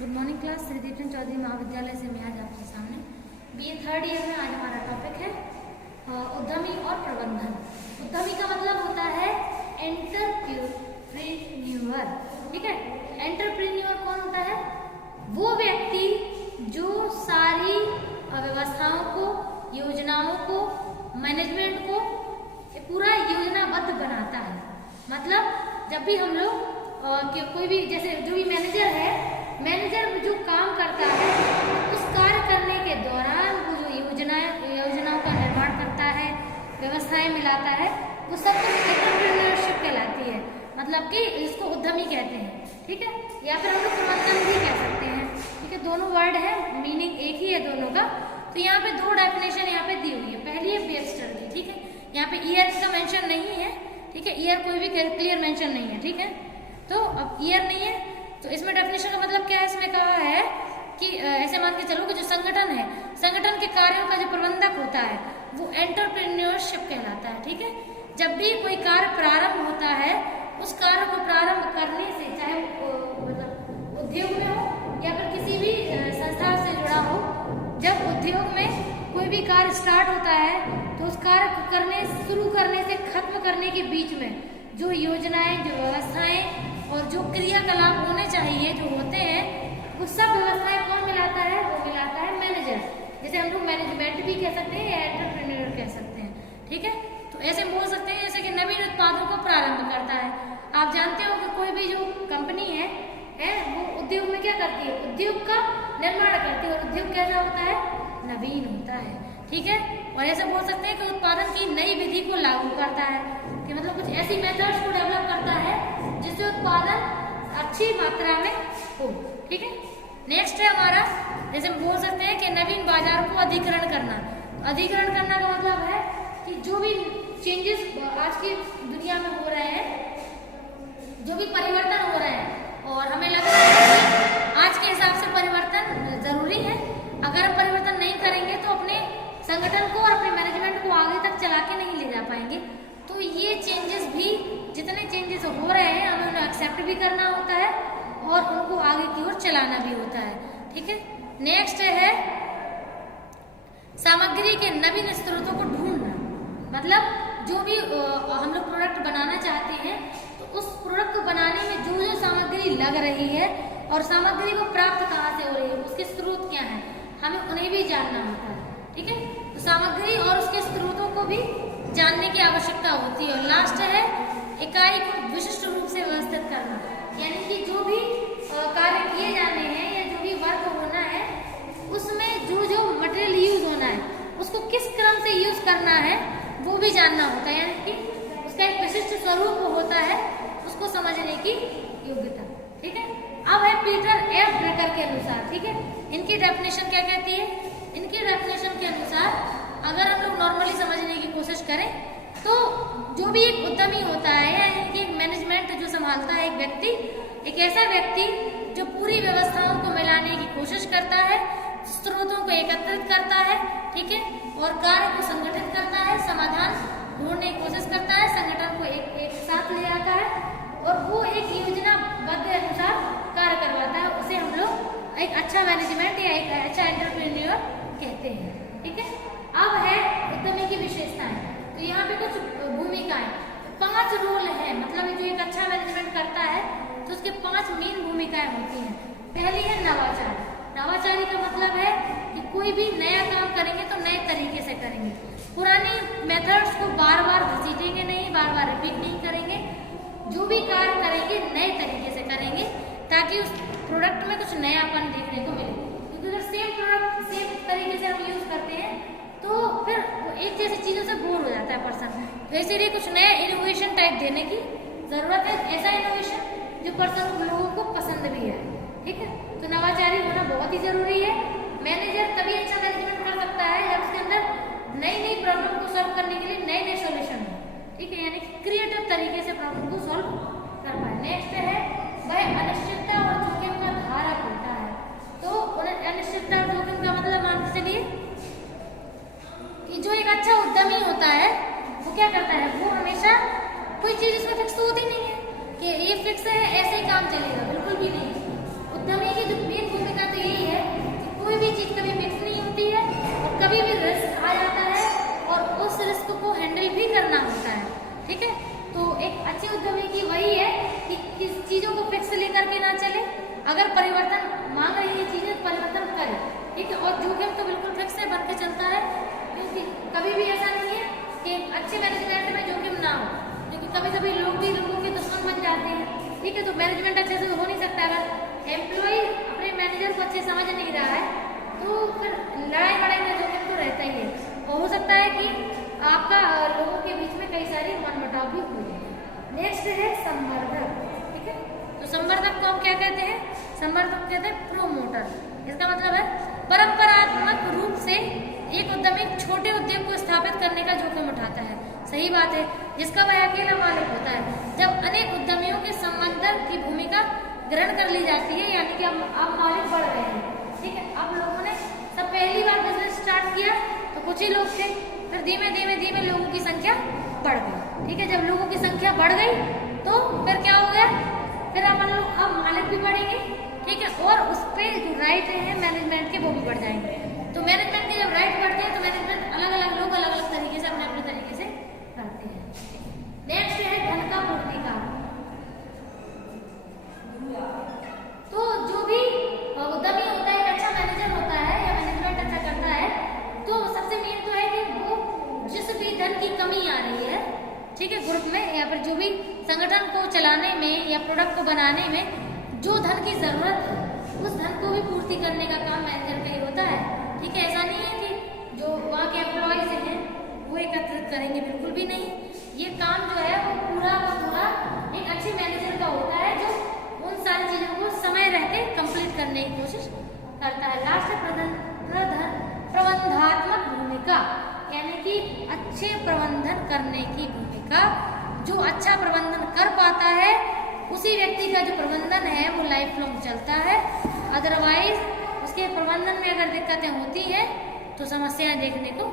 Good morning class. Shri Deepchand Chaudhary महाविद्यालय से मैं आज आपके सामने बीए थर्ड ईयर में आज हमारा टॉपिक है उद्यमी और प्रबंधन। उद्यमी का मतलब होता है एंटरप्रेन्योर। ठीक है, एंटरप्रेन्योर कौन होता है? वो व्यक्ति जो सारी व्यवस्थाओं को, योजनाओं को, मैनेजमेंट को पूरा योजनाबद्ध बनाता है। मतलब जब भी हम लोग कोई भी, जैसे जो भी मैनेजर है, मैनेजर जो काम करता है उस कार्य करने के दौरान वो जो योजनाओं का निर्माण करता है, व्यवस्थाएं मिलाता है, वो सब कुछ एंटरप्रेन्योरशिप कहलाती है। मतलब कि इसको उद्यमी कहते हैं। ठीक है, या फिर हम लोग प्रबंधन भी कह सकते हैं। ठीक है, दोनों वर्ड है, मीनिंग एक ही है दोनों का। तो यहाँ पे दो डेफिनेशन यहाँ पे दी हुई है। पहली है वेबस्टर की। ठीक है, यहाँ पे ईयर का मेंशन नहीं है। ठीक है, ईयर कोई भी क्लियर मेंशन नहीं है। ठीक है, तो अब ईयर नहीं है तो इसमें डेफिनेशन का मतलब क्या है? इसमें कहा है कि ऐसे मान के चलो कि जो संगठन है, संगठन के कार्यों का जो प्रबंधक होता है वो एंटरप्रेन्योरशिप कहलाता है। ठीक है, जब भी कोई कार्य प्रारंभ होता है, उस कार्य को प्रारंभ करने से, चाहे मतलब उद्योग में हो या फिर किसी भी संस्था से जुड़ा हो, जब उद्योग में कोई भी कार्य स्टार्ट होता है तो उस कार्य को शुरू करने से खत्म करने के बीच में जो योजनाएं, जो व्यवस्थाएं और जो क्रियाकलाप होने चाहिए, जो होते हैं, वो सब व्यवस्थाएं कौन मिलाता है? वो मिलाता है मैनेजर। जैसे हम लोग मैनेजमेंट भी कह सकते हैं या एंटरप्रेन्योर कह सकते हैं। ठीक है, तो ऐसे बोल सकते हैं जैसे कि नवीन उत्पादों को प्रारंभ करता है। आप जानते हो कि कोई भी जो कंपनी है वो उद्योग में क्या करती है? उद्योग का निर्माण करती है। और उद्योग कैसा होता है? नवीन होता है। ठीक है, और ऐसे बोल सकते हैं कि उत्पादन की नई विधि को लागू करता है, कि मतलब कुछ ऐसी मेथड्स को डेवलप करता है जिससे उत्पादन अच्छी मात्रा में हो। ठीक है, नेक्स्ट है हमारा, जैसे हम बोल सकते हैं कि नवीन बाजार को अधिग्रहण करना। अधिग्रहण करना का मतलब है कि जो भी चेंजेस आज की दुनिया में हो रहे हैं, जो भी परिवर्तन हो रहे हैं, और हमें लगता है कि आज के हिसाब से परिवर्तन जरूरी है। अगर हम परिवर्तन नहीं करेंगे तो अपने संगठन को और अपने मैनेजमेंट को आगे तक चला के नहीं ले जा पाएंगे। तो ये चेंजेस भी, जितने चेंजेस हो रहे हैं, हमें उन्हें एक्सेप्ट भी करना होता है और उनको आगे की ओर चलाना भी होता है। ठीक है, नेक्स्ट है सामग्री के नवीन स्रोतों को ढूंढना। मतलब जो भी हम लोग प्रोडक्ट बनाना चाहते हैं तो उस प्रोडक्ट को बनाने में जो जो सामग्री लग रही है और सामग्री को प्राप्त कहाँ से हो रही है, उसके स्रोत क्या है, हमें उन्हें भी जानना होता है। ठीक है, तो सामग्री और उसके स्रोतों को भी जानने की आवश्यकता होती है। और लास्ट है इकाई को विशिष्ट रूप से व्यवस्थित करना। यानी कि जो भी कार्य किए जाने हैं या जो भी वर्क होना है, उसमें जो जो मटेरियल यूज होना है उसको किस क्रम से यूज करना है वो भी जानना होता है। यानी कि उसका एक विशिष्ट स्वरूप होता है, उसको समझने की योग्यता। ठीक है, अब है पीटर एफ ड्रकर के अनुसार। ठीक है, इनकी डेफिनेशन क्या कहती है? इनकी डेफिनेशन के अनुसार अगर हम लोग नॉर्मली समझने की कोशिश करें तो जो भी एक उद्यमी होता है, यानी कि एक मैनेजमेंट जो संभालता है, एक व्यक्ति, एक ऐसा व्यक्ति जो पूरी व्यवस्थाओं को मिलाने की कोशिश करता है, स्रोतों को एकत्रित करता है, ठीक है, और कार्य को संगठित करता है, समाधान ढूंढने की कोशिश करता है, संगठन को एक साथ ले आता है और वो एक योजनाबद्ध अनुसार कार्य करवाता है। उसे हम लोग एक अच्छा मैनेजमेंट या एक अच्छा एंटरप्रेन्योर कहते हैं। ठीक है, अब है उद्यमी की विशेषताएं। तो यहाँ पे कुछ भूमिकाएं, 5 रोल है। मतलब जो एक अच्छा मैनेजमेंट करता है तो उसके 5 मेन भूमिकाएं होती हैं। पहली है नवाचार। नवाचारी का मतलब है कि कोई भी नया काम करेंगे तो नए तरीके से करेंगे। पुरानी मेथड्स को बार बार घसीटेंगे नहीं, बार बार रिपीट नहीं करेंगे। जो भी कार्य करेंगे नए तरीके से करेंगे ताकि उस प्रोडक्ट में कुछ नयापन देखने को मिले। क्योंकि अगर सेम प्रोडक्ट सेम तरीके से हम यूज करते हैं तो फिर एक जैसी चीजों से बोर हो जाता है पर्सन। तो इसीलिए कुछ नया इनोवेशन टाइप देने की जरूरत है, ऐसा इनोवेशन जो पर्सन लोगों को पसंद भी है। ठीक है, तो नवाचारी होना बहुत ही जरूरी है। मैनेजर तभी अच्छा मैनेजमेंट कर सकता है जब उसके अंदर नई नई प्रॉब्लम को सॉल्व करने के लिए नए नए सोल्यूशन हो। ठीक है, यानी क्रिएटिव तरीके से प्रॉब्लम को सॉल्व कर पाए। नेक्स्ट है वह अनिश्चितता और जोखिम का धारक होता है। तो अनिश्चितता और जोखिम का मतलब मान के चलिए कि जो एक अच्छा उद्यमी होता है वो क्या करता है, वो हमेशा कोई चीज उसमें फिक्स तो होती नहीं है कि ये फिक्स है ऐसे ही काम चलेगा, बिल्कुल भी नहीं। उद्यमी की जो मेन ठीक है। तो एक अच्छे उद्यमी की वही है कि किस चीजों को फिक्स लेकर के ना चले, अगर परिवर्तन मांग रही है चीजें तो परिवर्तन करे, ठीक है। और जोखिम तो बिल्कुल फिक्स है, बन के चलता है, क्योंकि कभी भी ऐसा नहीं है कि अच्छे मैनेजमेंट में जोखिम ना हो, क्योंकि कभी कभी लोग भी लोगों के दुश्मन बन जाते हैं, ठीक है। तो मैनेजमेंट अच्छे से हो नहीं सकता अगर एम्प्लॉय अपने मैनेजर को अच्छे समझ नहीं रहा है, तो फिर लड़ाई वड़ाई का जोखिम तो रहता ही है, और हो सकता है कि आपका लोगों के बीच में कई सारी मनमुटाव भी हो जाए। नेक्स्ट है संवर्धक, ठीक है। तो संवर्धक को हम क्या कहते हैं? संवर्धक कहते हैं प्रोमोटर। इसका मतलब है परंपरात्मक रूप से एक उद्यमी छोटे उद्योग को स्थापित करने का जोखिम उठाता है, सही बात है, जिसका वह अकेला मालिक होता है। जब अनेक उद्यमियों के संवर्धक की भूमिका ग्रहण कर ली जाती है, यानी कि अब मालिक बढ़ गए हैं, ठीक है। अब लोगों ने सब पहली बार बिजनेस स्टार्ट किया तो कुछ ही लोग थे, फिर धीमे धीमे धीमे लोगों की संख्या बढ़ गई, ठीक है। जब लोगों की संख्या बढ़ गई तो फिर क्या हो गया, फिर अब मालिक भी बढ़ेंगे, ठीक है, और उस पर जो राइट है मैनेजमेंट के वो भी बढ़ जाएंगे। तो मैनेजमेंट के जब राइट बढ़ते हैं तो मैनेजमेंट अलग अलग लोग अलग अलग तरीके से अपने अपने तरीके से करते हैं। नेक्स्ट है धन का पूर्तिकार। तो जो भी उद्यमी होता है, एक अच्छा मैनेजर होता है या मैनेजमेंट अच्छा करता है, तो सबसे मेन तो है कि वो जिस भी धन की कमी आ रही है, ठीक है, ग्रुप में या फिर जो भी संगठन को चलाने में या प्रोडक्ट को बनाने में जो धन की जरूरत है, उस धन को भी पूर्ति करने का काम मैनेजर का ही होता है, ठीक है। ऐसा नहीं है कि जो वहाँ के एम्प्लॉयज हैं वो एकत्रित करेंगे, बिल्कुल भी नहीं। ये काम जो है वो पूरा का पूरा एक अच्छे मैनेजर का होता है, जो उन सारी चीजों को समय रहते कंप्लीट करने की कोशिश करता है। लास्ट प्रबंधात्मक भूमिका, यानी कि अच्छे प्रबंधन करने की भूमिका। जो अच्छा प्रबंधन कर पाता है उसी व्यक्ति का जो प्रबंधन है वो लाइफ लॉन्ग चलता है, अदरवाइज उसके प्रबंधन में अगर दिक्कतें होती हैं तो समस्याएं देखने को